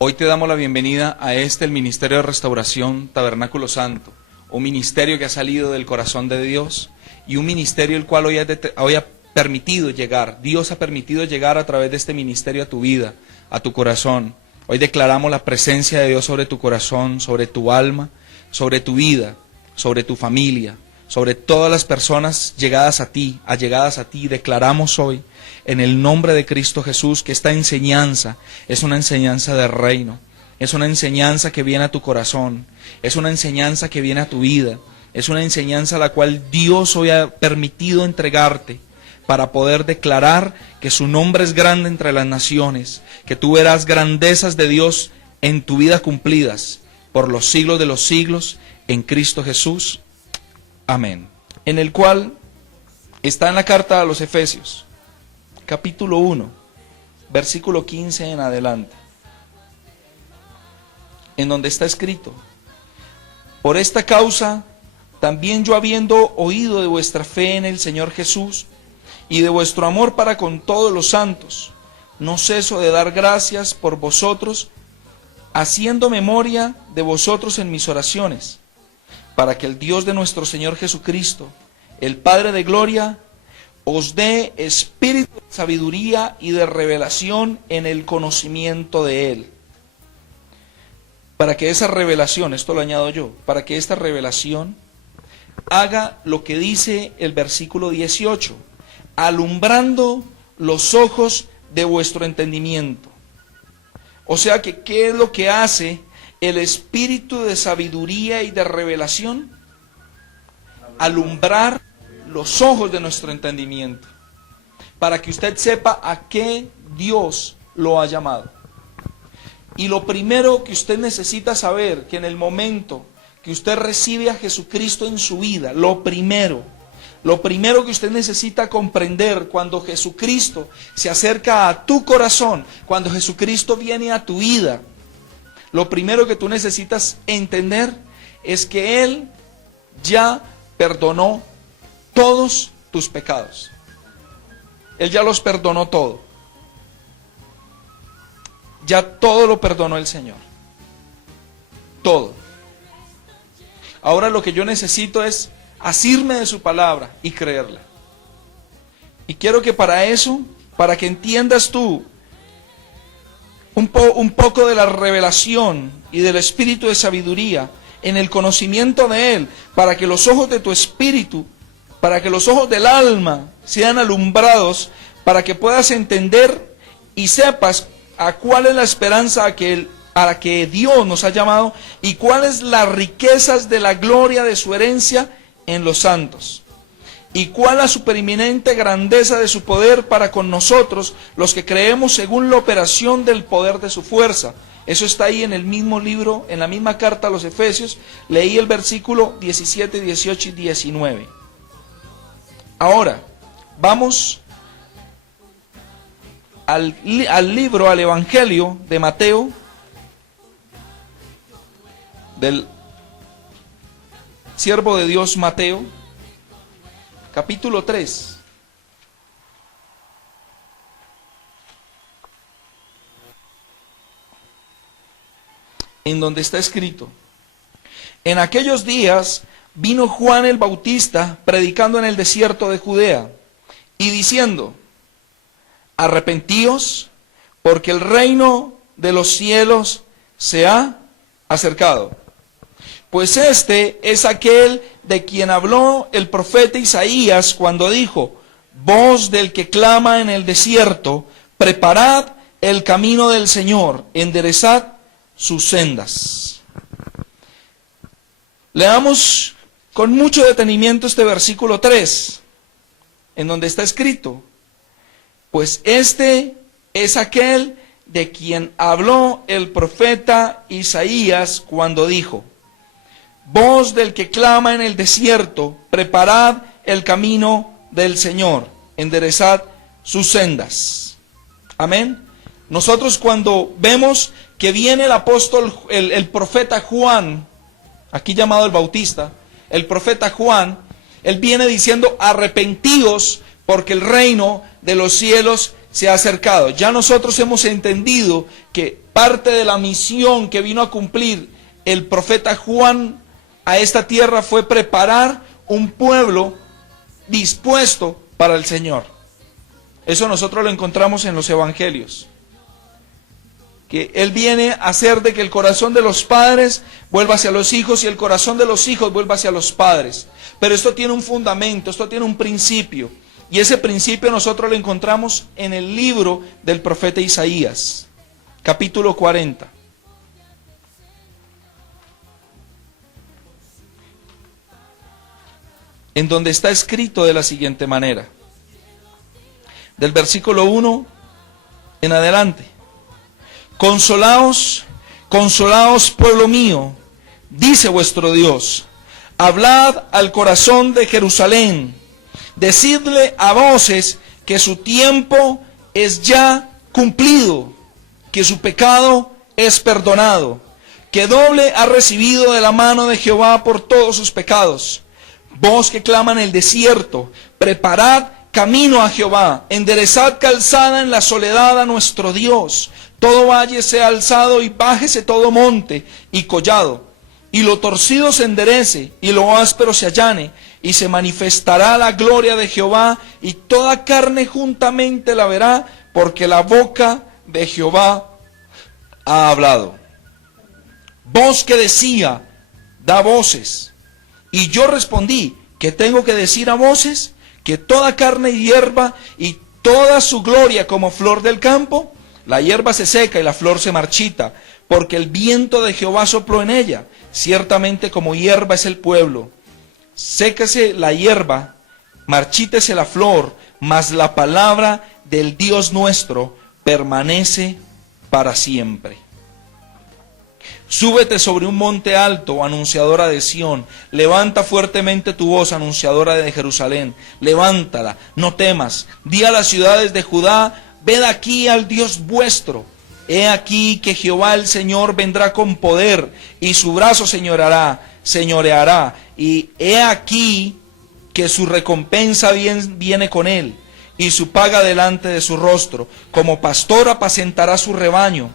Hoy te damos la bienvenida a el Ministerio de Restauración Tabernáculo Santo, un ministerio que ha salido del corazón de Dios y un ministerio el cual hoy ha permitido llegar, Dios ha permitido llegar a través de este ministerio a tu vida, a tu corazón. Hoy declaramos la presencia de Dios sobre tu corazón, sobre tu alma, sobre tu vida, sobre tu familia, sobre todas las personas allegadas a ti. Declaramos hoy, en el nombre de Cristo Jesús, que esta enseñanza es una enseñanza de reino, es una enseñanza que viene a tu corazón, es una enseñanza que viene a tu vida, es una enseñanza a la cual Dios hoy ha permitido entregarte para poder declarar que su nombre es grande entre las naciones, que tú verás grandezas de Dios en tu vida cumplidas por los siglos de los siglos en Cristo Jesús. Amén. En el cual está en la carta a los Efesios, capítulo 1, versículo 15 en adelante, en donde está escrito: por esta causa, también yo, habiendo oído de vuestra fe en el Señor Jesús y de vuestro amor para con todos los santos, no ceso de dar gracias por vosotros, haciendo memoria de vosotros en mis oraciones, para que el Dios de nuestro Señor Jesucristo, el Padre de gloria, os dé espíritu de sabiduría y de revelación en el conocimiento de Él. Para que esa revelación, esto lo añado yo, para que esta revelación haga lo que dice el versículo 18, alumbrando los ojos de vuestro entendimiento. O sea que, ¿qué es lo que hace el espíritu de sabiduría y de revelación? Alumbrar los ojos de nuestro entendimiento, para que usted sepa a qué Dios lo ha llamado. Y lo primero que usted necesita saber, que en el momento que usted recibe a Jesucristo en su vida, lo primero que usted necesita comprender cuando Jesucristo se acerca a tu corazón, cuando Jesucristo viene a tu vida, lo primero que tú necesitas entender es que Él ya perdonó todos tus pecados. Él ya los perdonó todo. Ya todo lo perdonó el Señor. Todo. Ahora lo que yo necesito es asirme de su palabra y creerla. Y quiero que para eso, para que entiendas tú un poco de la revelación y del espíritu de sabiduría en el conocimiento de Él, para que los ojos de tu espíritu, para que los ojos del alma sean alumbrados, para que puedas entender y sepas a cuál es la esperanza a la que Dios nos ha llamado y cuáles las riquezas de la gloria de su herencia en los santos, y cuál la supereminente grandeza de su poder para con nosotros, los que creemos según la operación del poder de su fuerza. Eso está ahí en el mismo libro, en la misma carta a los Efesios. Leí el versículo 17, 18 y 19. Ahora, vamos al Evangelio de Mateo, del siervo de Dios Mateo, capítulo 3. En donde está escrito: en aquellos días vino Juan el Bautista predicando en el desierto de Judea y diciendo: arrepentíos, porque el reino de los cielos se ha acercado. Pues este es aquel de quien habló el profeta Isaías cuando dijo: voz del que clama en el desierto, preparad el camino del Señor, enderezad sus sendas. Leamos con mucho detenimiento este versículo 3, en donde está escrito: pues este es aquel de quien habló el profeta Isaías cuando dijo: voz del que clama en el desierto, preparad el camino del Señor, enderezad sus sendas. Amén. Nosotros cuando vemos que viene el apóstol, el profeta Juan, aquí llamado el Bautista, el profeta Juan, él viene diciendo: arrepentíos, porque el reino de los cielos se ha acercado. Ya nosotros hemos entendido que parte de la misión que vino a cumplir el profeta Juan a esta tierra fue preparar un pueblo dispuesto para el Señor. Eso nosotros lo encontramos en los evangelios. Que Él viene a hacer de que el corazón de los padres vuelva hacia los hijos y el corazón de los hijos vuelva hacia los padres. Pero esto tiene un fundamento, esto tiene un principio. Y ese principio nosotros lo encontramos en el libro del profeta Isaías, capítulo 40. En donde está escrito de la siguiente manera. Del versículo 1 en adelante. Consolaos, consolaos, pueblo mío, dice vuestro Dios. Hablad al corazón de Jerusalén. Decidle a voces que su tiempo es ya cumplido, que su pecado es perdonado, que doble ha recibido de la mano de Jehová por todos sus pecados. Vos que clama en el desierto, preparad camino a Jehová, enderezad calzada en la soledad a nuestro Dios. Todo valle sea alzado y bájese todo monte y collado, y lo torcido se enderece y lo áspero se allane, y se manifestará la gloria de Jehová, y toda carne juntamente la verá, porque la boca de Jehová ha hablado. Voz que decía, da voces. Y yo respondí, ¿qué tengo que decir a voces? Que toda carne y hierba y toda su gloria como flor del campo. La hierba se seca y la flor se marchita, porque el viento de Jehová sopló en ella. Ciertamente como hierba es el pueblo. Séquese la hierba, marchítese la flor, mas la palabra del Dios nuestro permanece para siempre. Súbete sobre un monte alto, anunciadora de Sión. Levanta fuertemente tu voz, anunciadora de Jerusalén. Levántala, no temas. Di a las ciudades de Judá, ved aquí al Dios vuestro. He aquí que Jehová el Señor vendrá con poder, y su brazo señoreará. Y he aquí que su recompensa viene con él, y su paga delante de su rostro. Como pastor apacentará su rebaño.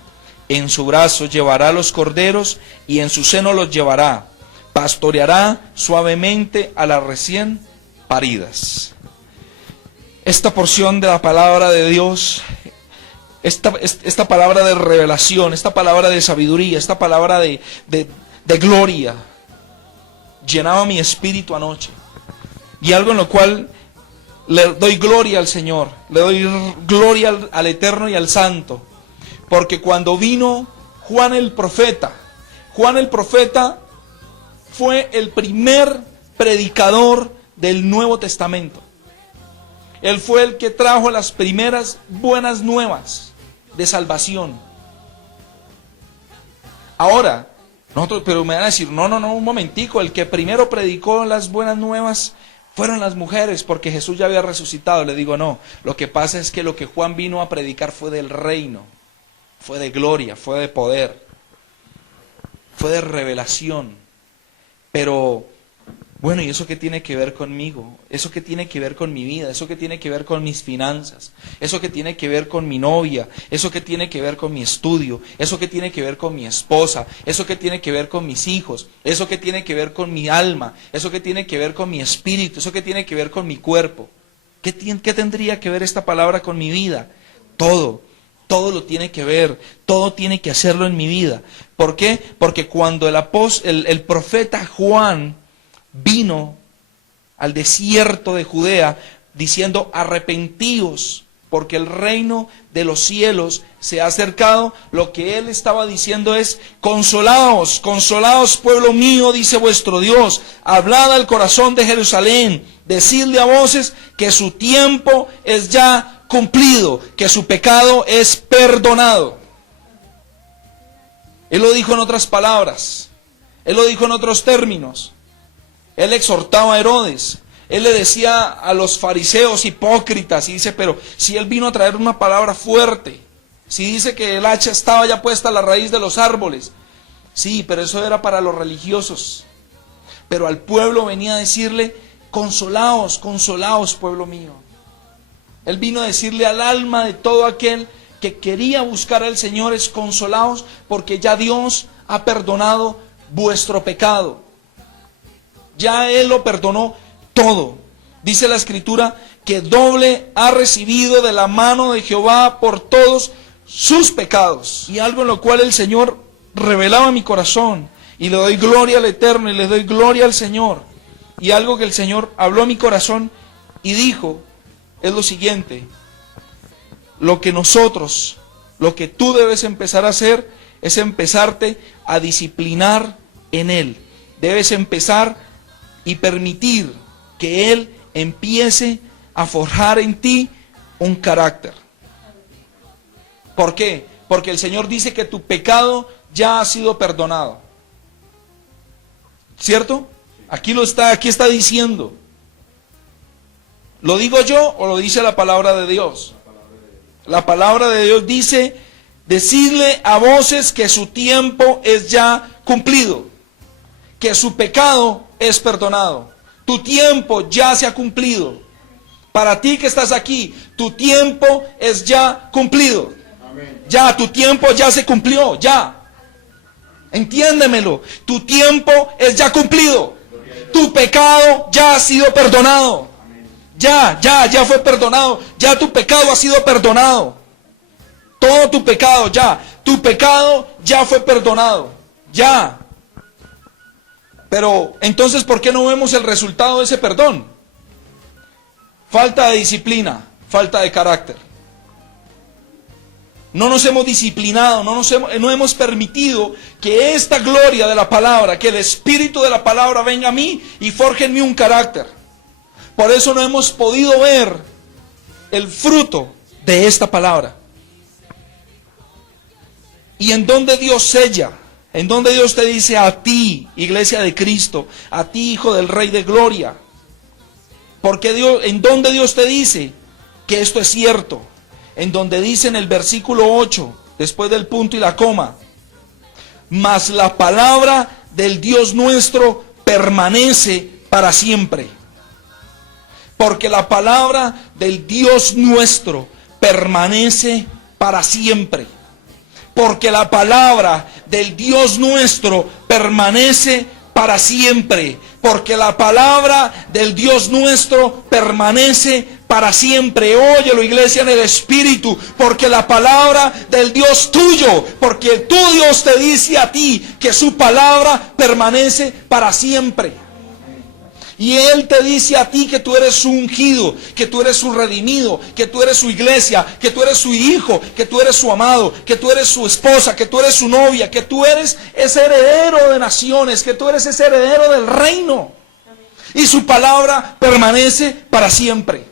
En su brazo llevará los corderos y en su seno los llevará. Pastoreará suavemente a las recién paridas. Esta porción de la palabra de Dios, esta palabra de revelación, esta palabra de sabiduría, esta palabra de gloria, llenaba mi espíritu anoche. Y algo en lo cual le doy gloria al Señor, le doy gloria al Eterno y al Santo. Porque cuando vino Juan el profeta fue el primer predicador del Nuevo Testamento. Él fue el que trajo las primeras buenas nuevas de salvación. Ahora, pero me van a decir, no, un momentico, el que primero predicó las buenas nuevas fueron las mujeres, porque Jesús ya había resucitado. Le digo, no, lo que pasa es que lo que Juan vino a predicar fue del reino. Fue de gloria, fue de poder, fue de revelación. Pero, bueno, ¿y eso qué tiene que ver conmigo? ¿Eso qué tiene que ver con mi vida? ¿Eso qué tiene que ver con mis finanzas? ¿Eso qué tiene que ver con mi novia? ¿Eso qué tiene que ver con mi estudio? ¿Eso qué tiene que ver con mi esposa? ¿Eso qué tiene que ver con mis hijos? ¿Eso qué tiene que ver con mi alma? ¿Eso qué tiene que ver con mi espíritu? ¿Eso qué tiene que ver con mi cuerpo? ¿Qué tendría que ver esta palabra con mi vida? Todo lo tiene que ver, todo tiene que hacerlo en mi vida. ¿Por qué? Porque cuando el profeta Juan vino al desierto de Judea diciendo, arrepentíos, porque el reino de los cielos se ha acercado, lo que él estaba diciendo es, consolaos, consolaos, pueblo mío, dice vuestro Dios, hablad al corazón de Jerusalén, decidle a voces que su tiempo es ya cumplido, que su pecado es perdonado. Él lo dijo en otras palabras, él lo dijo en otros términos. Él exhortaba a Herodes, él le decía a los fariseos hipócritas, y dice, pero si él vino a traer una palabra fuerte, si dice que el hacha estaba ya puesta a la raíz de los árboles, sí, pero eso era para los religiosos. Pero al pueblo venía a decirle, consolaos, consolaos, pueblo mío. Él vino a decirle al alma de todo aquel que quería buscar al Señor: es consolaos, porque ya Dios ha perdonado vuestro pecado. Ya Él lo perdonó todo. Dice la Escritura que doble ha recibido de la mano de Jehová por todos sus pecados. Y algo en lo cual el Señor revelaba mi corazón, y le doy gloria al Eterno y le doy gloria al Señor. Y algo que el Señor habló a mi corazón y dijo es lo siguiente: lo que tú debes empezar a hacer es empezarte a disciplinar en Él. Debes empezar y permitir que Él empiece a forjar en ti un carácter. ¿Por qué? Porque el Señor dice que tu pecado ya ha sido perdonado. ¿Cierto? Aquí está diciendo. ¿Lo digo yo o lo dice la palabra de Dios? La palabra de Dios dice: decidle a voces que su tiempo es ya cumplido, que su pecado es perdonado. Tu tiempo ya se ha cumplido. Para ti que estás aquí, tu tiempo es ya cumplido. Ya, tu tiempo ya se cumplió, ya. Entiéndemelo, tu tiempo es ya cumplido. Tu pecado ya ha sido perdonado. Ya fue perdonado. Ya tu pecado ha sido perdonado. Todo tu pecado ya fue perdonado. Ya. Pero entonces, ¿por qué no vemos el resultado de ese perdón? Falta de disciplina, falta de carácter. No nos hemos disciplinado, no hemos permitido que esta gloria de la palabra, que el Espíritu de la palabra venga a mí y forje en mí un carácter. Por eso no hemos podido ver el fruto de esta palabra. Y en donde Dios sella, en donde Dios te dice a ti, iglesia de Cristo, a ti, hijo del Rey de Gloria. Porque en donde Dios te dice que esto es cierto. En donde dice en el versículo 8, después del punto y la coma: mas la palabra del Dios nuestro permanece para siempre. Porque la palabra del Dios nuestro permanece para siempre. Porque la palabra del Dios nuestro permanece para siempre. Porque la palabra del Dios nuestro permanece para siempre. Óyelo, iglesia, en el Espíritu. Porque la palabra del Dios tuyo, porque tu Dios te dice a ti que su palabra permanece para siempre. Y Él te dice a ti que tú eres su ungido, que tú eres su redimido, que tú eres su iglesia, que tú eres su hijo, que tú eres su amado, que tú eres su esposa, que tú eres su novia, que tú eres ese heredero de naciones, que tú eres ese heredero del reino. Y su palabra permanece para siempre.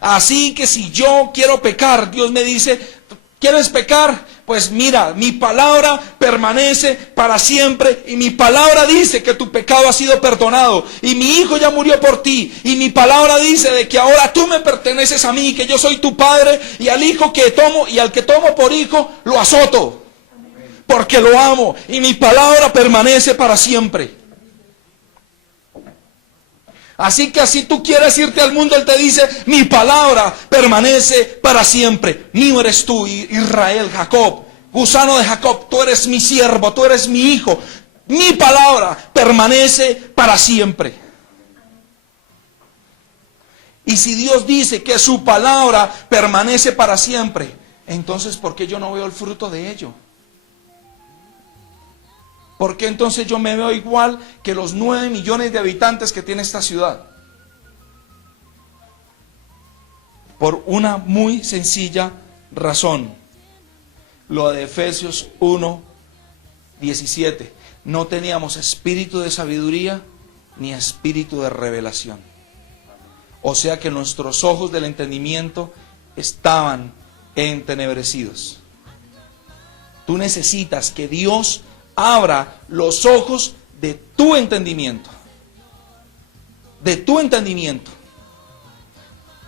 Así que si yo quiero pecar, Dios me dice: ¿quieres pecar? Pues mira, mi palabra permanece para siempre, y mi palabra dice que tu pecado ha sido perdonado, y mi hijo ya murió por ti, y mi palabra dice de que ahora tú me perteneces a mí, que yo soy tu padre, y al hijo que tomo y al que tomo por hijo lo azoto, porque lo amo, y mi palabra permanece para siempre. Así que si tú quieres irte al mundo, Él te dice: mi palabra permanece para siempre. Mío eres tú, Israel, Jacob, gusano de Jacob, tú eres mi siervo, tú eres mi hijo. Mi palabra permanece para siempre. Y si Dios dice que su palabra permanece para siempre, entonces ¿por qué yo no veo el fruto de ello? ¿Por qué entonces yo me veo igual que los 9 millones de habitantes que tiene esta ciudad? Por una muy sencilla razón. Lo de Efesios 1:17. No teníamos espíritu de sabiduría ni espíritu de revelación. O sea que nuestros ojos del entendimiento estaban entenebrecidos. Tú necesitas que Dios abra los ojos de tu entendimiento. De tu entendimiento.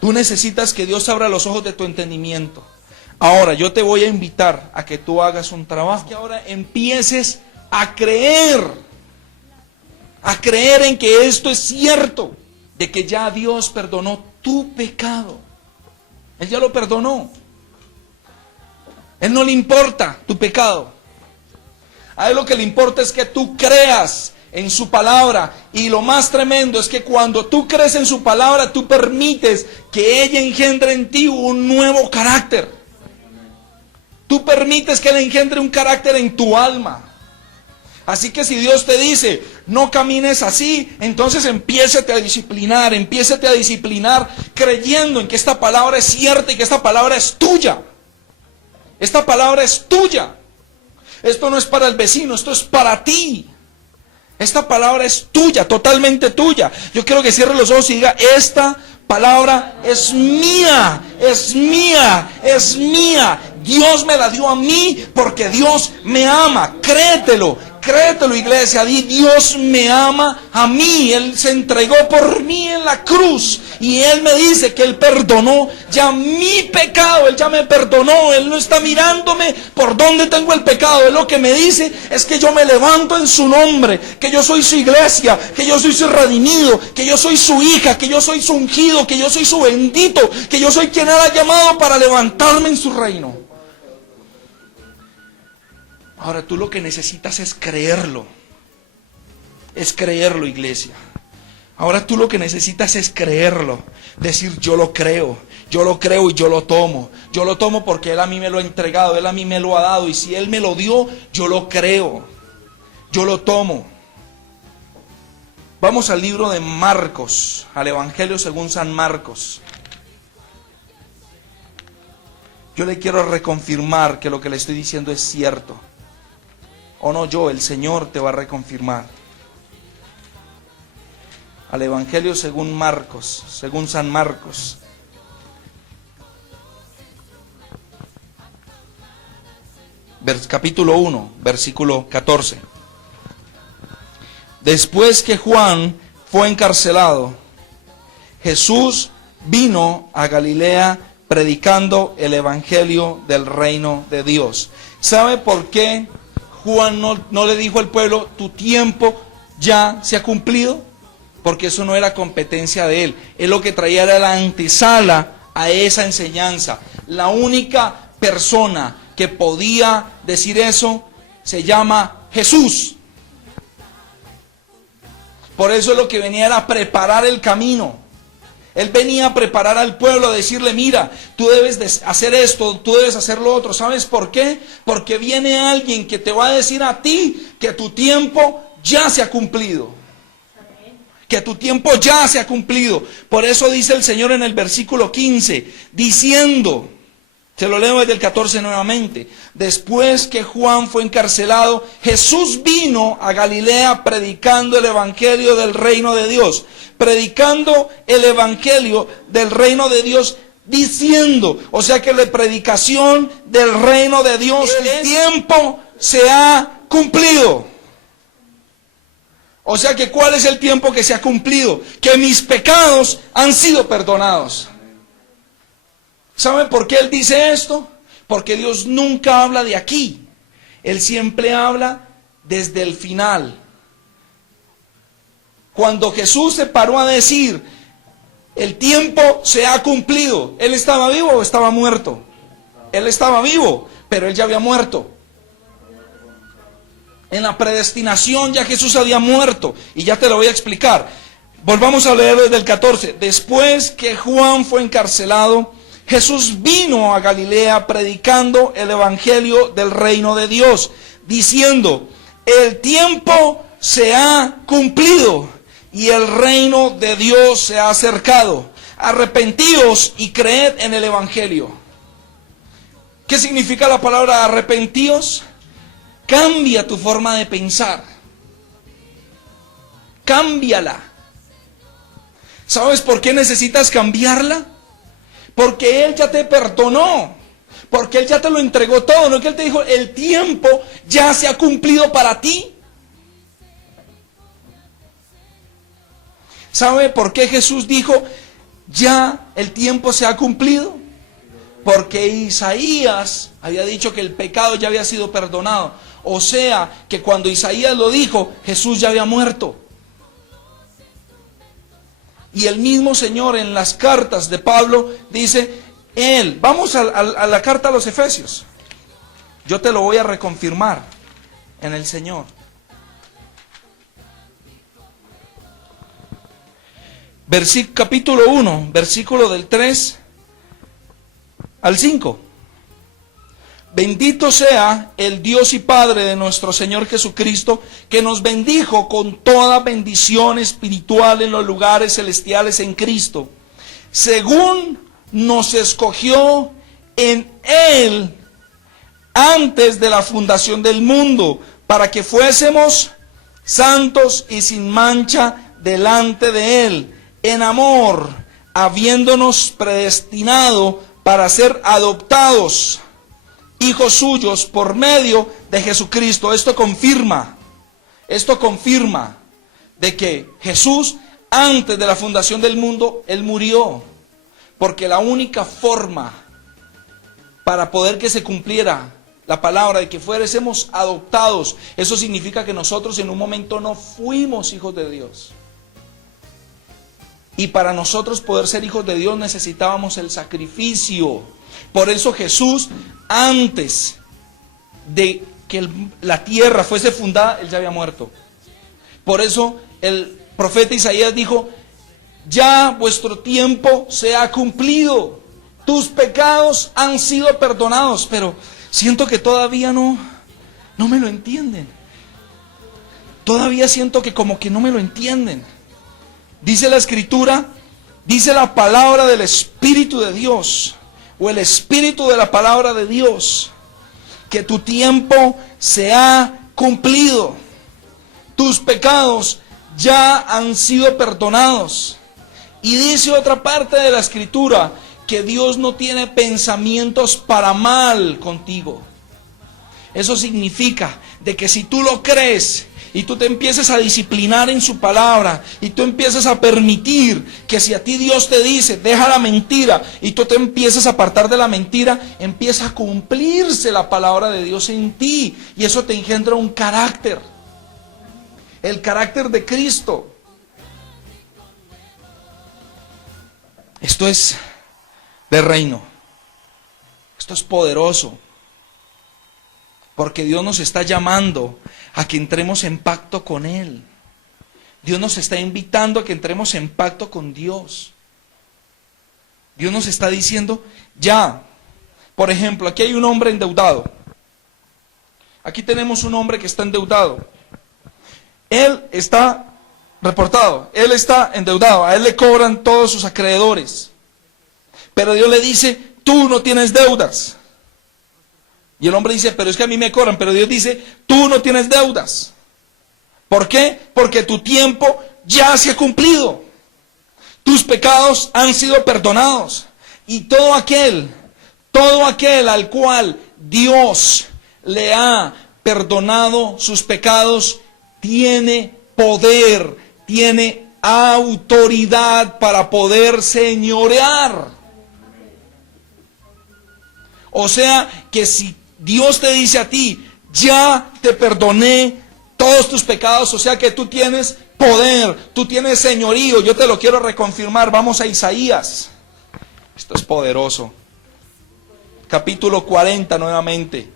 Tú necesitas que Dios abra los ojos de tu entendimiento. Ahora, yo te voy a invitar a que tú hagas un trabajo. Que ahora empieces a creer en que esto es cierto. De que ya Dios perdonó tu pecado. Él ya lo perdonó. Él no le importa tu pecado. A Él lo que le importa es que tú creas en su palabra. Y lo más tremendo es que cuando tú crees en su palabra, tú permites que ella engendre en ti un nuevo carácter. Tú permites que Él engendre un carácter en tu alma. Así que si Dios te dice, no camines así, entonces empiézate a disciplinar creyendo en que esta palabra es cierta y que esta palabra es tuya. Esta palabra es tuya. Esto no es para el vecino, esto es para ti. Esta palabra es tuya, totalmente tuya. Yo quiero que cierre los ojos y diga, esta palabra es mía, es mía, es mía. Dios me la dio a mí porque Dios me ama. Créetelo, iglesia. Dios me ama a mí. Él se entregó por mí en la cruz. Y Él me dice que Él perdonó ya mi pecado. Él ya me perdonó. Él no está mirándome por dónde tengo el pecado. Él lo que me dice es que yo me levanto en su nombre. Que yo soy su iglesia. Que yo soy su redimido. Que yo soy su hija. Que yo soy su ungido. Que yo soy su bendito. Que yo soy quien Él ha llamado para levantarme en su reino. Ahora tú lo que necesitas es creerlo. Es creerlo, iglesia. Ahora tú lo que necesitas es creerlo. Decir, yo lo creo y yo lo tomo. Yo lo tomo porque Él a mí me lo ha entregado, Él a mí me lo ha dado. Y si Él me lo dio, yo lo creo. Yo lo tomo. Vamos al libro de Marcos, al Evangelio según San Marcos. Yo le quiero reconfirmar que lo que le estoy diciendo es cierto. O no yo, el Señor te va a reconfirmar. Al Evangelio según Marcos, según San Marcos. Capítulo 1, versículo 14. Después que Juan fue encarcelado, Jesús vino a Galilea predicando el Evangelio del reino de Dios. ¿Sabe por qué Juan no le dijo al pueblo, tu tiempo ya se ha cumplido? Porque eso no era competencia de él. Él lo que traía era la antesala a esa enseñanza. La única persona que podía decir eso se llama Jesús. Por eso lo que venía era preparar el camino. Él venía a preparar al pueblo, a decirle, mira, tú debes de hacer esto, tú debes hacer lo otro. ¿Sabes por qué? Porque viene alguien que te va a decir a ti que tu tiempo ya se ha cumplido. Que tu tiempo ya se ha cumplido. Por eso dice el Señor en el versículo 15, diciendo, se lo leo desde el 14 nuevamente, después que Juan fue encarcelado, Jesús vino a Galilea predicando el Evangelio del reino de Dios. Predicando el Evangelio del reino de Dios, diciendo, o sea que la predicación del reino de Dios, el tiempo se ha cumplido. O sea que ¿cuál es el tiempo que se ha cumplido? Que mis pecados han sido perdonados. ¿Saben por qué Él dice esto? Porque Dios nunca habla de aquí. Él siempre habla desde el final. Cuando Jesús se paró a decir, el tiempo se ha cumplido, ¿Él estaba vivo o estaba muerto? Él estaba vivo, pero Él ya había muerto. En la predestinación ya Jesús había muerto. Y ya te lo voy a explicar. Volvamos a leer desde el 14. Después que Juan fue encarcelado, Jesús vino a Galilea predicando el Evangelio del reino de Dios, diciendo, el tiempo se ha cumplido y el reino de Dios se ha acercado. Arrepentíos y creed en el Evangelio. ¿Qué significa la palabra arrepentíos? Cambia tu forma de pensar. Cámbiala. ¿Sabes por qué necesitas cambiarla? Porque Él ya te perdonó. Porque Él ya te lo entregó todo. No es que Él te dijo, el tiempo ya se ha cumplido para ti. ¿Sabe por qué Jesús dijo, ya el tiempo se ha cumplido? Porque Isaías había dicho que el pecado ya había sido perdonado. O sea, que cuando Isaías lo dijo, Jesús ya había muerto. Y el mismo Señor en las cartas de Pablo dice, Él. Vamos a la carta a los Efesios. Yo te lo voy a reconfirmar en el Señor. Capítulo 1, versículo del 3 al 5. Bendito sea el Dios y Padre de nuestro Señor Jesucristo, que nos bendijo con toda bendición espiritual en los lugares celestiales en Cristo, según nos escogió en Él antes de la fundación del mundo, para que fuésemos santos y sin mancha delante de Él, en amor, habiéndonos predestinado para ser adoptados hijos suyos por medio de Jesucristo. Esto confirma de que Jesús, antes de la fundación del mundo, Él murió. Porque la única forma para poder que se cumpliera la palabra de que fuésemos adoptados, eso significa que nosotros en un momento no fuimos hijos de Dios. Y para nosotros poder ser hijos de Dios necesitábamos el sacrificio. Por eso Jesús, antes de que la tierra fuese fundada, Él ya había muerto. Por eso el profeta Isaías dijo: ya vuestro tiempo se ha cumplido, tus pecados han sido perdonados. Pero siento que todavía no me lo entienden. Todavía siento que como que no me lo entienden. Dice la Escritura, dice la palabra del Espíritu de Dios, o el Espíritu de la palabra de Dios, que tu tiempo se ha cumplido. Tus pecados ya han sido perdonados. Y dice otra parte de la Escritura, que Dios no tiene pensamientos para mal contigo. Eso significa de que si tú lo crees y tú te empiezas a disciplinar en su palabra y tú empiezas a permitir que si a ti Dios te dice deja la mentira y tú te empiezas a apartar de la mentira, empieza a cumplirse la palabra de Dios en ti y eso te engendra un carácter, el carácter de Cristo. Esto es de reino, esto es poderoso. Porque Dios nos está llamando a que entremos en pacto con Él. Dios nos está invitando a que entremos en pacto con Dios. Dios nos está diciendo, ya, por ejemplo, aquí hay un hombre endeudado. Aquí tenemos un hombre que está endeudado. Él está reportado, él está endeudado, a él le cobran todos sus acreedores. Pero Dios le dice, tú no tienes deudas. Y el hombre dice, pero es que a mí me cobran. Pero Dios dice, tú no tienes deudas. ¿Por qué? Porque tu tiempo ya se ha cumplido. Tus pecados han sido perdonados. Y todo aquel al cual Dios le ha perdonado sus pecados, tiene poder, tiene autoridad para poder señorear. O sea, que si Dios te dice a ti, ya te perdoné todos tus pecados, o sea que tú tienes poder, tú tienes señorío. Yo te lo quiero reconfirmar. Vamos a Isaías. Esto es poderoso. Capítulo 40 nuevamente.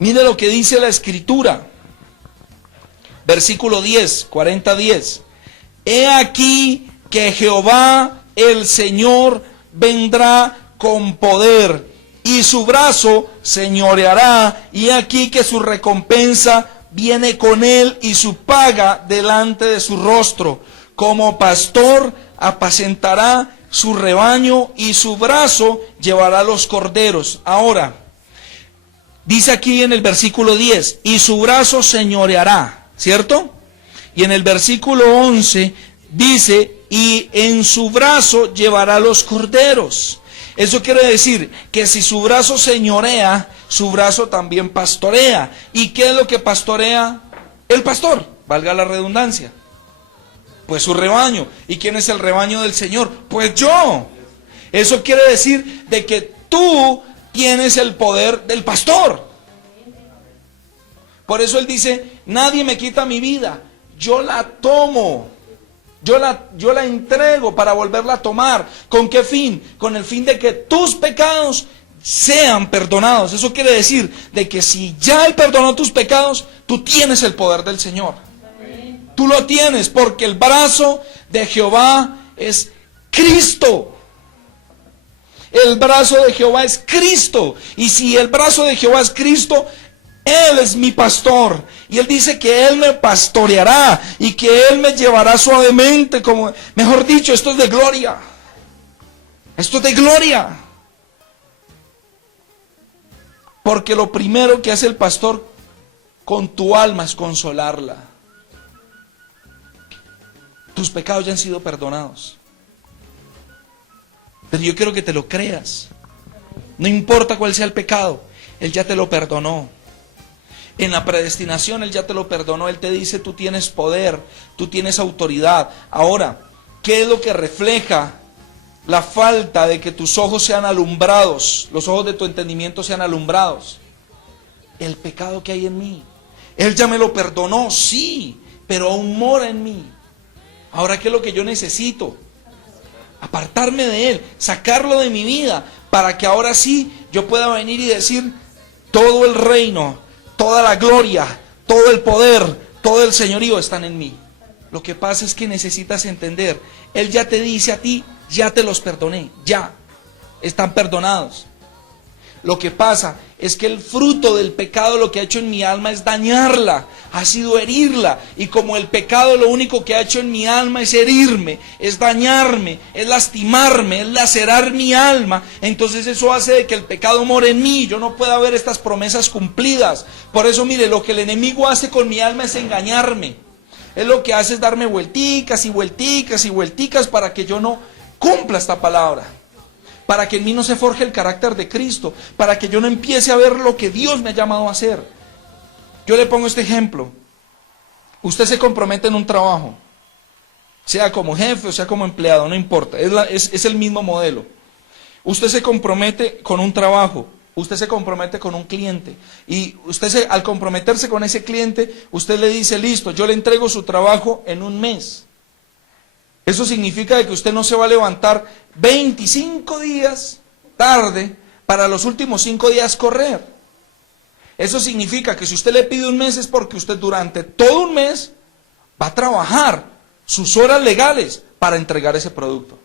Mire lo que dice la Escritura. Versículo 10, 40:10. He aquí que Jehová el Señor vendrá con poder, y su brazo señoreará, y aquí que su recompensa viene con él, y su paga delante de su rostro. Como pastor apacentará su rebaño, y su brazo llevará los corderos. Ahora, dice aquí en el versículo 10, y su brazo señoreará, ¿cierto? Y en el versículo 11 dice, y en su brazo llevará los corderos. Eso quiere decir que si su brazo señorea, su brazo también pastorea. ¿Y qué es lo que pastorea el pastor? Valga la redundancia. Pues su rebaño. ¿Y quién es el rebaño del Señor? Pues yo. Eso quiere decir de que tú tienes el poder del pastor. Por eso él dice, nadie me quita mi vida, yo la tomo. Yo la entrego para volverla a tomar. ¿Con qué fin? Con el fin de que tus pecados sean perdonados. Eso quiere decir de que si ya Él perdonó tus pecados, tú tienes el poder del Señor. Tú lo tienes porque el brazo de Jehová es Cristo. El brazo de Jehová es Cristo. Y si el brazo de Jehová es Cristo, Él es mi pastor. Y Él dice que Él me pastoreará y que Él me llevará suavemente. Como, mejor dicho, esto es de gloria. Esto es de gloria. Porque lo primero que hace el pastor con tu alma es consolarla. Tus pecados ya han sido perdonados. Pero yo quiero que te lo creas. No importa cuál sea el pecado, Él ya te lo perdonó. En la predestinación Él ya te lo perdonó. Él te dice, tú tienes poder, tú tienes autoridad. Ahora, ¿qué es lo que refleja la falta de que tus ojos sean alumbrados, los ojos de tu entendimiento sean alumbrados? El pecado que hay en mí. Él ya me lo perdonó, sí, pero aún mora en mí. Ahora, ¿qué es lo que yo necesito? Apartarme de Él, sacarlo de mi vida, para que ahora sí yo pueda venir y decir, todo el reino, toda la gloria, todo el poder, todo el señorío están en mí. Lo que pasa es que necesitas entender, Él ya te dice a ti, ya te los perdoné, ya, están perdonados. Lo que pasa es que el fruto del pecado lo que ha hecho en mi alma es dañarla, ha sido herirla. Y como el pecado lo único que ha hecho en mi alma es herirme, es dañarme, es lastimarme, es lacerar mi alma, entonces eso hace de que el pecado more en mí, yo no pueda ver estas promesas cumplidas. Por eso mire, lo que el enemigo hace con mi alma es engañarme. Él lo que hace es darme vuelticas y vuelticas y vuelticas para que yo no cumpla esta palabra. Para que en mí no se forje el carácter de Cristo, para que yo no empiece a ver lo que Dios me ha llamado a hacer. Yo le pongo este ejemplo. Usted se compromete en un trabajo, sea como jefe o sea como empleado, no importa, es el mismo modelo. Usted se compromete con un trabajo, usted se compromete con un cliente, y al comprometerse con ese cliente, usted le dice, listo, yo le entrego su trabajo en un mes. Eso significa que usted no se va a levantar 25 días tarde para los últimos 5 días correr. Eso significa que si usted le pide un mes es porque usted durante todo un mes va a trabajar sus horas legales para entregar ese producto.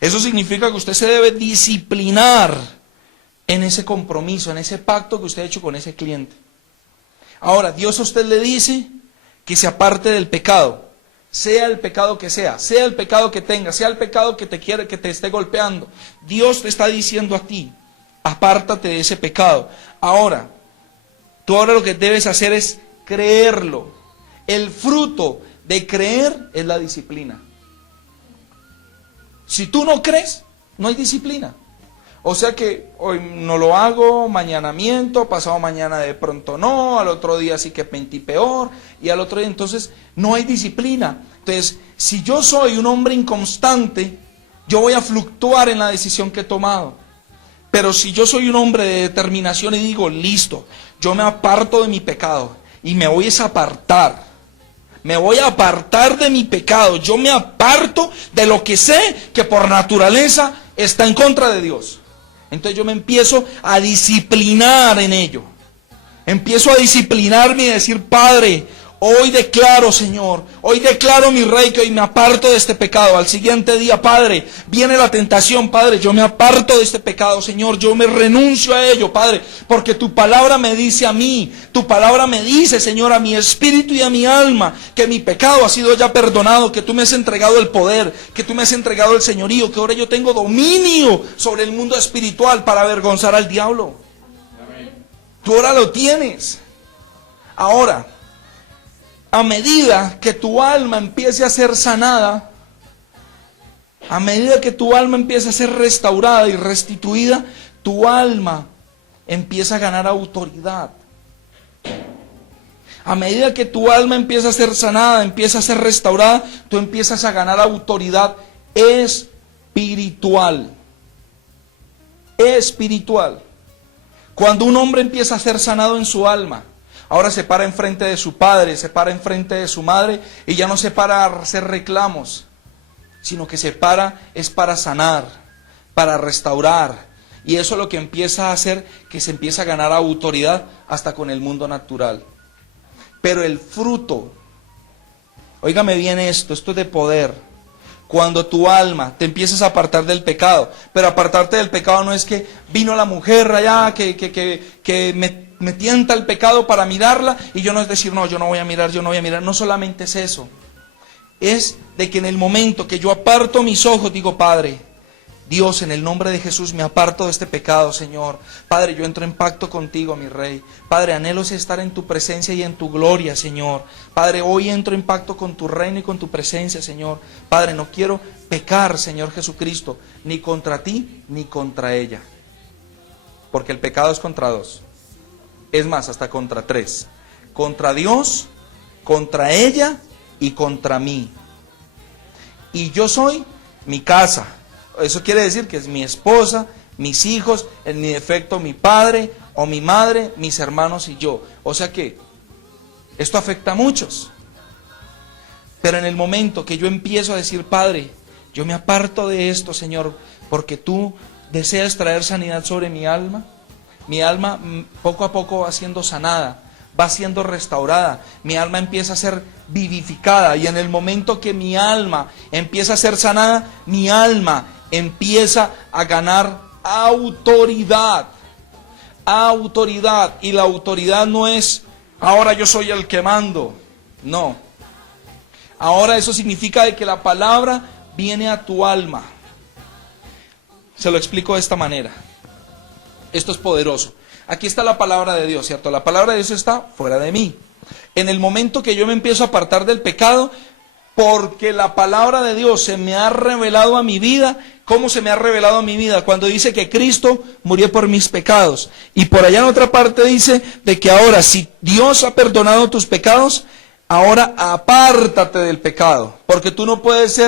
Eso significa que usted se debe disciplinar en ese compromiso, en ese pacto que usted ha hecho con ese cliente. Ahora, Dios a usted le dice que se aparte del pecado. Sea el pecado que sea el pecado que tenga, sea el pecado que te esté golpeando. Dios te está diciendo a ti, apártate de ese pecado. Ahora, tú ahora lo que debes hacer es creerlo. El fruto de creer es la disciplina. Si tú no crees, no hay disciplina. O sea que hoy no lo hago, mañana miento, pasado mañana de pronto no, al otro día sí que mentí peor, y al otro día entonces no hay disciplina. Entonces, si yo soy un hombre inconstante, yo voy a fluctuar en la decisión que he tomado. Pero si yo soy un hombre de determinación y digo, listo, yo me aparto de mi pecado y me voy a apartar. Me voy a apartar de mi pecado, yo me aparto de lo que sé que por naturaleza está en contra de Dios. Entonces yo me empiezo a disciplinar en ello. Empiezo a disciplinarme y decir, Padre, hoy declaro, Señor, hoy declaro, mi Rey, que hoy me aparto de este pecado. Al siguiente día, Padre, viene la tentación, Padre, yo me aparto de este pecado, Señor, yo me renuncio a ello, Padre, porque tu palabra me dice a mí, tu palabra me dice, Señor, a mi espíritu y a mi alma, que mi pecado ha sido ya perdonado, que tú me has entregado el poder, que tú me has entregado el señorío, que ahora yo tengo dominio sobre el mundo espiritual para avergonzar al diablo. Amén. Tú ahora lo tienes. Ahora, a medida que tu alma empiece a ser sanada, a medida que tu alma empiece a ser restaurada y restituida, tu alma empieza a ganar autoridad. A medida que tu alma empieza a ser sanada, empieza a ser restaurada, tú empiezas a ganar autoridad espiritual. Espiritual. Cuando un hombre empieza a ser sanado en su alma, Ahora se para enfrente de su padre, se para enfrente de su madre y ya no se para a hacer reclamos, sino que se para es para sanar, para restaurar. Y eso es lo que empieza a hacer que se empieza a ganar autoridad hasta con el mundo natural. Pero el fruto, óigame bien esto es de poder. Cuando tu alma te empiezas a apartar del pecado, pero apartarte del pecado no es que vino la mujer allá que me tienta el pecado para mirarla y yo no es decir, no, yo no voy a mirar, no solamente es eso. Es de que en el momento que yo aparto mis ojos, digo, Padre, Dios, en el nombre de Jesús me aparto de este pecado, Señor. Padre, yo entro en pacto contigo, mi Rey. Padre, anhelo estar en tu presencia y en tu gloria, Señor. Padre, hoy entro en pacto con tu reino y con tu presencia, Señor. Padre, no quiero pecar, Señor Jesucristo, ni contra ti, ni contra ella. Porque el pecado es contra dos. Es más, hasta contra tres. Contra Dios, contra ella y contra mí. Y yo soy mi casa. Eso quiere decir que es mi esposa, mis hijos, en mi defecto mi padre o mi madre, mis hermanos y yo. O sea que esto afecta a muchos. Pero en el momento que yo empiezo a decir, Padre, yo me aparto de esto, Señor, porque tú deseas traer sanidad sobre mi alma poco a poco va siendo sanada, va siendo restaurada, mi alma empieza a ser vivificada y en el momento que mi alma empieza a ser sanada, mi alma empieza a ganar autoridad. Autoridad. Y la autoridad no es, ahora yo soy el que mando. No. Ahora eso significa de que la palabra viene a tu alma. Se lo explico de esta manera. Esto es poderoso. Aquí está la palabra de Dios, ¿cierto? La palabra de Dios está fuera de mí. En el momento que yo me empiezo a apartar del pecado, porque la palabra de Dios se me ha revelado a mi vida. ¿Cómo se me ha revelado a mi vida? Cuando dice que Cristo murió por mis pecados. Y por allá en otra parte dice de que ahora si Dios ha perdonado tus pecados, ahora apártate del pecado. Porque tú no puedes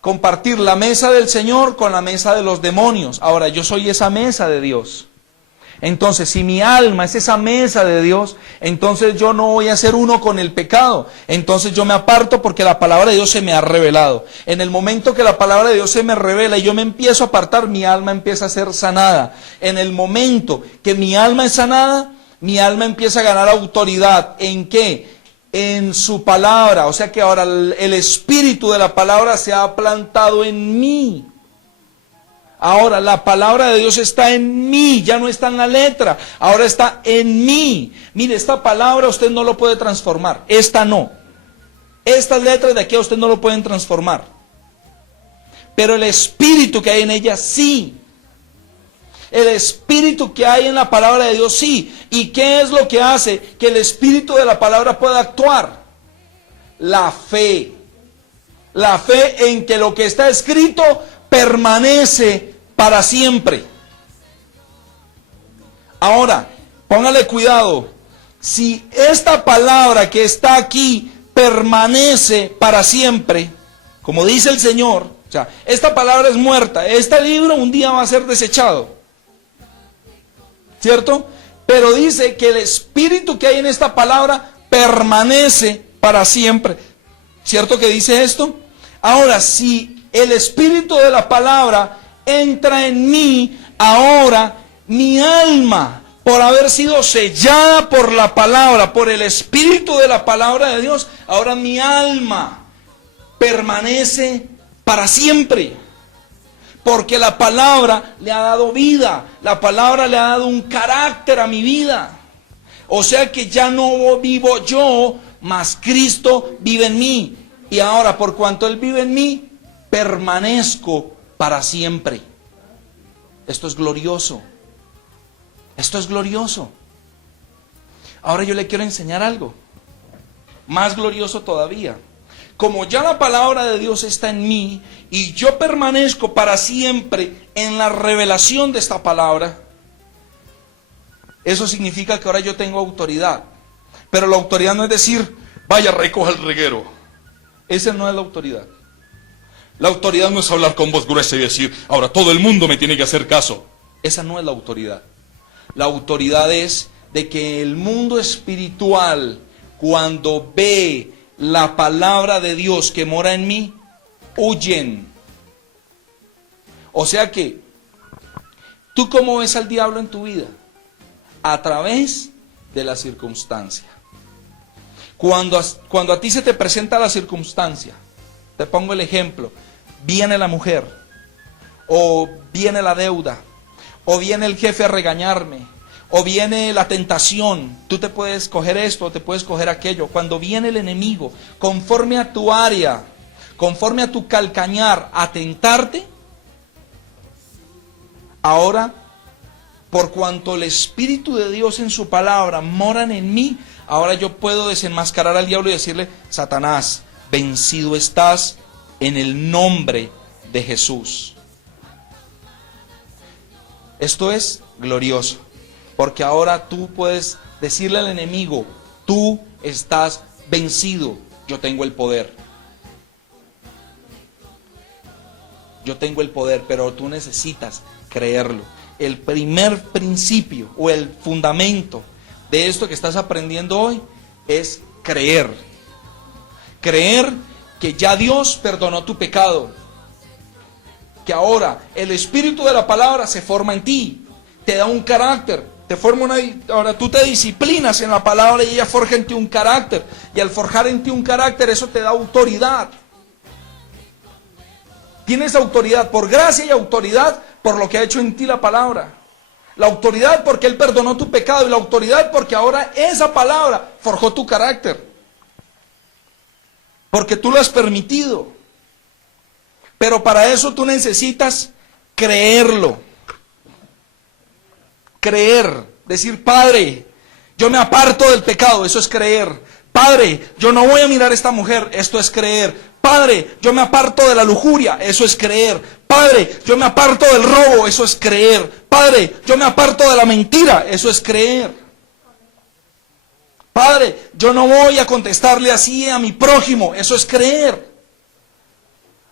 compartir la mesa del Señor con la mesa de los demonios. Ahora yo soy esa mesa de Dios. Entonces, si mi alma es esa mesa de Dios, entonces yo no voy a ser uno con el pecado. Entonces yo me aparto porque la palabra de Dios se me ha revelado. En el momento que la palabra de Dios se me revela y yo me empiezo a apartar, mi alma empieza a ser sanada. En el momento que mi alma es sanada, mi alma empieza a ganar autoridad. ¿En qué? En su palabra. O sea que ahora el espíritu de la palabra se ha plantado en mí. Ahora la palabra de Dios está en mí, ya no está en la letra, ahora está en mí. Mire, esta palabra usted no lo puede transformar, esta no. Estas letras de aquí a usted no lo pueden transformar. Pero el espíritu que hay en ella sí. El espíritu que hay en la palabra de Dios sí. ¿Y qué es lo que hace que el espíritu de la palabra pueda actuar? La fe. La fe en que lo que está escrito permanece para siempre. Ahora, póngale cuidado. Si esta palabra que está aquí permanece para siempre, como dice el Señor, o sea, esta palabra es muerta, este libro un día va a ser desechado, ¿cierto? Pero dice que el espíritu que hay en esta palabra permanece para siempre. ¿Cierto que dice esto? Ahora, si el espíritu de la palabra entra en mí, ahora mi alma, por haber sido sellada por la palabra, por el espíritu de la palabra de Dios, ahora mi alma permanece para siempre. Porque la palabra le ha dado vida, la palabra le ha dado un carácter a mi vida. O sea que ya no vivo yo, mas Cristo vive en mí. Y ahora, por cuanto Él vive en mí, permanezco para siempre. Esto es glorioso. Esto es glorioso. Ahora yo le quiero enseñar algo más glorioso todavía. Como ya la palabra de Dios está en mí y yo permanezco para siempre en la revelación de esta palabra, eso significa que ahora yo tengo autoridad. Pero la autoridad no es decir, vaya, recoja el reguero. Esa no es la autoridad. La autoridad no es hablar con voz gruesa y decir, ahora todo el mundo me tiene que hacer caso. Esa no es la autoridad. La autoridad es de que el mundo espiritual, cuando ve la palabra de Dios que mora en mí, huyen. O sea que, ¿tú cómo ves al diablo en tu vida? A través de la circunstancia. Cuando a ti se te presenta la circunstancia, te pongo el ejemplo, viene la mujer, o viene la deuda, o viene el jefe a regañarme, o viene la tentación, tú te puedes coger esto, o te puedes coger aquello. Cuando viene el enemigo, conforme a tu área, conforme a tu calcañar, a tentarte, ahora, por cuanto el Espíritu de Dios en su palabra moran en mí, ahora yo puedo desenmascarar al diablo y decirle: Satanás, vencido estás en el nombre de Jesús. Esto es glorioso, porque ahora tú puedes decirle al enemigo: tú estás vencido, yo tengo el poder. Yo tengo el poder, pero tú necesitas creerlo. El primer principio o el fundamento de esto que estás aprendiendo hoy es creer. Creer que ya Dios perdonó tu pecado. Que ahora el espíritu de la palabra se forma en ti. Te da un carácter. Te forma ahora tú te disciplinas en la palabra y ella forja en ti un carácter. Y al forjar en ti un carácter, eso te da autoridad. Tienes autoridad por gracia y autoridad por lo que ha hecho en ti la palabra. La autoridad porque Él perdonó tu pecado y la autoridad porque ahora esa palabra forjó tu carácter. Porque tú lo has permitido. Pero para eso tú necesitas creerlo. Creer. Decir: Padre, yo me aparto del pecado. Eso es creer. Padre, yo no voy a mirar a esta mujer. Esto es creer. Padre, yo me aparto de la lujuria, eso es creer. Padre, yo me aparto del robo, eso es creer. Padre, yo me aparto de la mentira, eso es creer. Padre, yo no voy a contestarle así a mi prójimo, eso es creer.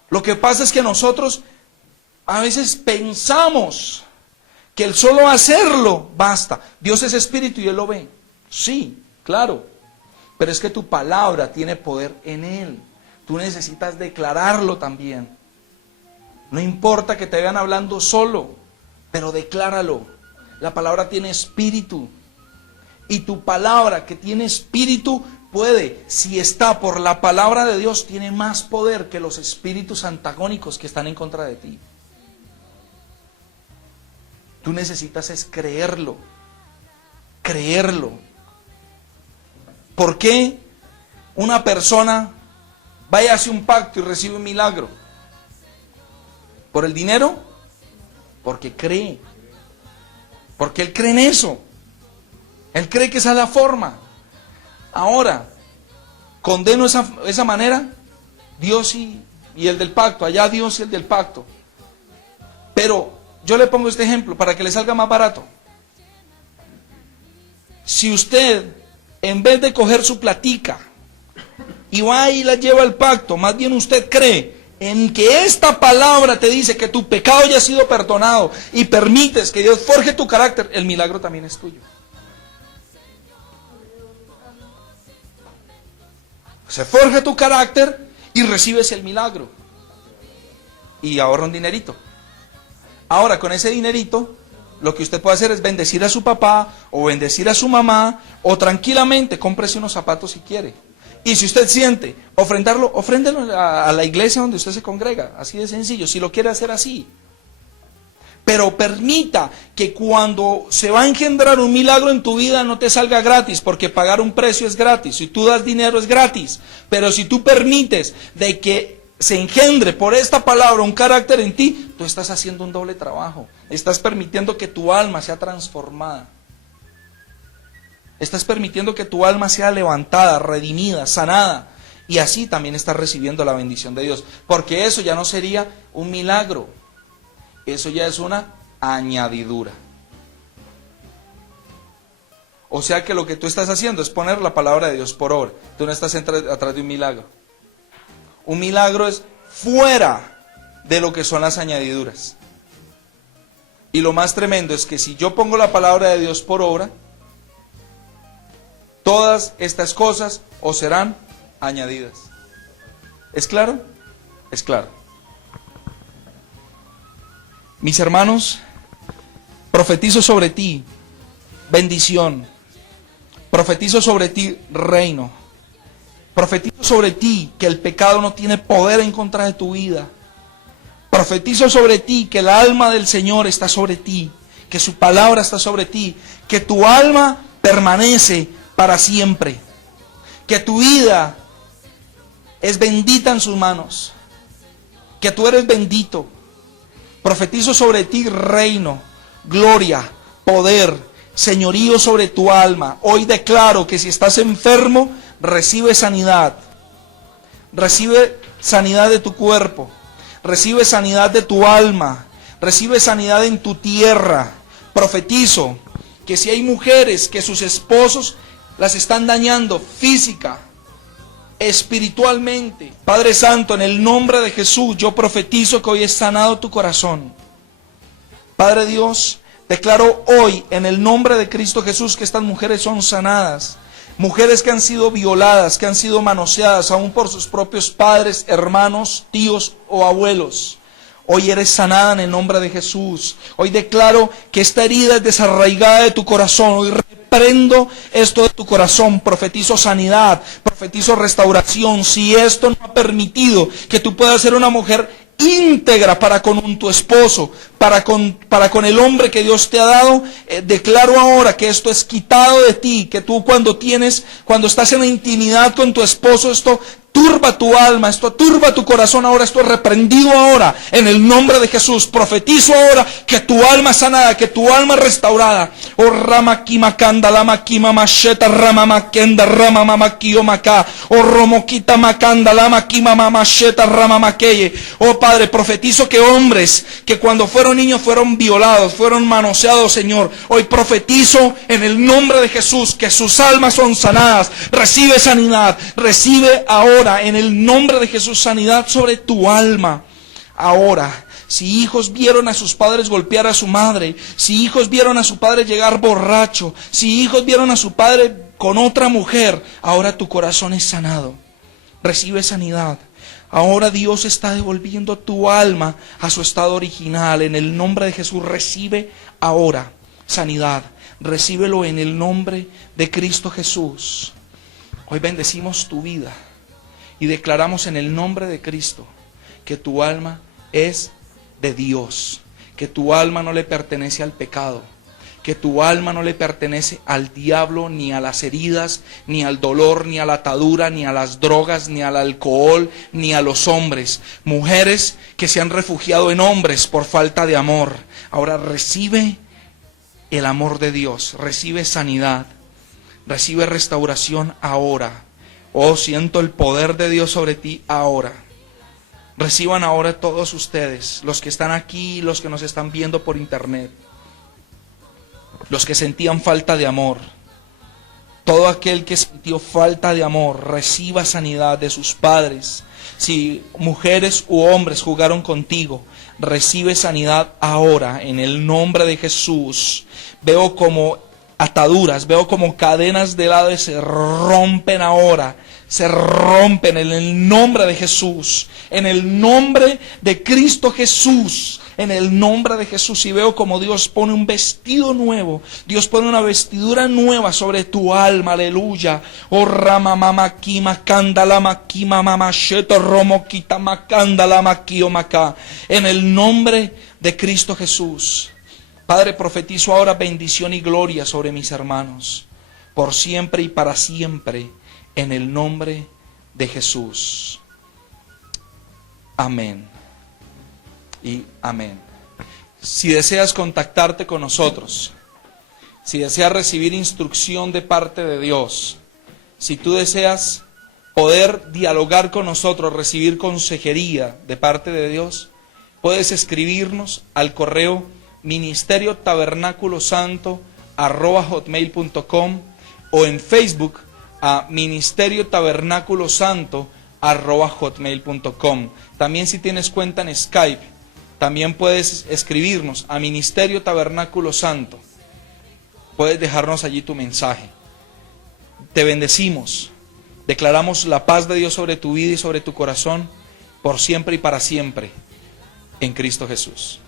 Lo que pasa es que nosotros a veces pensamos que el solo hacerlo basta. Dios es espíritu y Él lo ve. Sí, claro. Pero es que tu palabra tiene poder en Él. Tú necesitas declararlo también. No importa que te vean hablando solo, pero decláralo. La palabra tiene espíritu. Y tu palabra que tiene espíritu puede, si está por la palabra de Dios, tiene más poder que los espíritus antagónicos que están en contra de ti. Tú necesitas es creerlo. Creerlo. ¿Por qué una persona vaya a hacer un pacto y recibe un milagro? ¿Por el dinero? Porque cree. Porque él cree en eso. Él cree que esa es la forma. Ahora, condeno esa manera, Dios y el del pacto, allá Dios y el del pacto. Pero yo le pongo este ejemplo para que le salga más barato. Si usted, en vez de coger su platica y va y la lleva al pacto, más bien usted cree en que esta palabra te dice que tu pecado ya ha sido perdonado y permites que Dios forje tu carácter, el milagro también es tuyo. Se forja tu carácter y recibes el milagro. Y ahorra un dinerito. Ahora, con ese dinerito, lo que usted puede hacer es bendecir a su papá o bendecir a su mamá, o tranquilamente cómprese unos zapatos si quiere. Y si usted siente ofrendarlo, ofréndelo a la iglesia donde usted se congrega. Así de sencillo, si lo quiere hacer así. Pero permita que cuando se va a engendrar un milagro en tu vida no te salga gratis, porque pagar un precio es gratis. Si tú das dinero es gratis. Pero si tú permites de que se engendre por esta palabra un carácter en ti, tú estás haciendo un doble trabajo. Estás permitiendo que tu alma sea transformada. Estás permitiendo que tu alma sea levantada, redimida, sanada. Y así también estás recibiendo la bendición de Dios. Porque eso ya no sería un milagro. Eso ya es una añadidura. O sea que lo que tú estás haciendo es poner la palabra de Dios por obra. Tú no estás atrás de un milagro. Un milagro es fuera de lo que son las añadiduras. Y lo más tremendo es que si yo pongo la palabra de Dios por obra, todas estas cosas os serán añadidas. ¿Es claro? Es claro. Mis hermanos, profetizo sobre ti bendición. Profetizo sobre ti reino. Profetizo sobre ti que el pecado no tiene poder en contra de tu vida. Profetizo sobre ti que el alma del Señor está sobre ti, que su palabra está sobre ti, que tu alma permanece para siempre, que tu vida es bendita en sus manos, que tú eres bendito. Profetizo sobre ti reino, gloria, poder, señorío sobre tu alma. Hoy declaro que si estás enfermo, recibe sanidad. Recibe sanidad de tu cuerpo. Recibe sanidad de tu alma. Recibe sanidad en tu tierra. Profetizo que si hay mujeres que sus esposos las están dañando física, espiritualmente, Padre Santo, en el nombre de Jesús, yo profetizo que hoy es sanado tu corazón. Padre Dios, declaro hoy en el nombre de Cristo Jesús que estas mujeres son sanadas. Mujeres que han sido violadas, que han sido manoseadas aún por sus propios padres, hermanos, tíos o abuelos. Hoy eres sanada en el nombre de Jesús. Hoy declaro que esta herida es desarraigada de tu corazón. Hoy reprendo esto de tu corazón. Profetizo sanidad, profetizo restauración. Si esto no ha permitido que tú puedas ser una mujer íntegra para con tu esposo, para con el hombre que Dios te ha dado, declaro ahora que esto es quitado de ti, que tú cuando estás en la intimidad con tu esposo, esto turba tu alma, esto turba tu corazón ahora, esto es reprendido ahora, en el nombre de Jesús. Profetizo ahora que tu alma es sanada, que tu alma es restaurada. Oh rama kimakanda lama kima macheta rama makenda rama mamakio maká. Oh romoquita makanda lama kima mamacheta rama makeye. Oh Padre, profetizo que hombres que cuando fueron niños fueron violados, fueron manoseados, Señor. Hoy profetizo en el nombre de Jesús que sus almas son sanadas. Recibe sanidad, recibe ahora en el nombre de Jesús sanidad sobre tu alma. Ahora, si hijos vieron a sus padres golpear a su madre, si hijos vieron a su padre llegar borracho, si hijos vieron a su padre con otra mujer, ahora tu corazón es sanado. Recibe sanidad. Ahora Dios está devolviendo tu alma a su estado original. En el nombre de Jesús recibe ahora sanidad. Recíbelo en el nombre de Cristo Jesús. Hoy bendecimos tu vida y declaramos en el nombre de Cristo que tu alma es de Dios, que tu alma no le pertenece al pecado, que tu alma no le pertenece al diablo, ni a las heridas, ni al dolor, ni a la atadura, ni a las drogas, ni al alcohol, ni a los hombres. Mujeres que se han refugiado en hombres por falta de amor. Ahora recibe el amor de Dios, recibe sanidad, recibe restauración ahora. Oh, siento el poder de Dios sobre ti ahora. Reciban ahora todos ustedes, los que están aquí, los que nos están viendo por internet, los que sentían falta de amor. Todo aquel que sintió falta de amor, reciba sanidad de sus padres. Si mujeres u hombres jugaron contigo, recibe sanidad ahora en el nombre de Jesús. Veo como ataduras, veo como cadenas de lado se rompen ahora, se rompen en el nombre de Jesús, en el nombre de Cristo Jesús, en el nombre de Jesús. Y veo como Dios pone un vestido nuevo, Dios pone una vestidura nueva sobre tu alma, aleluya. Oh rama mama kima kandala makima mama sheto romo kita makandala makio maka, en el nombre de Cristo Jesús. Padre, profetizo ahora bendición y gloria sobre mis hermanos, por siempre y para siempre, en el nombre de Jesús. Amén y amén. Si deseas contactarte con nosotros, si deseas recibir instrucción de parte de Dios, si tú deseas poder dialogar con nosotros, recibir consejería de parte de Dios, puedes escribirnos al correo ministeriotabernaculosanto@hotmail.com o en Facebook a ministeriotabernaculosanto@hotmail.com. También si tienes cuenta en Skype, también puedes escribirnos a Ministerio Tabernáculo Santo. Puedes dejarnos allí tu mensaje. te bendecimos. Declaramos la paz de Dios sobre tu vida y sobre tu corazón por siempre y para siempre en Cristo Jesús.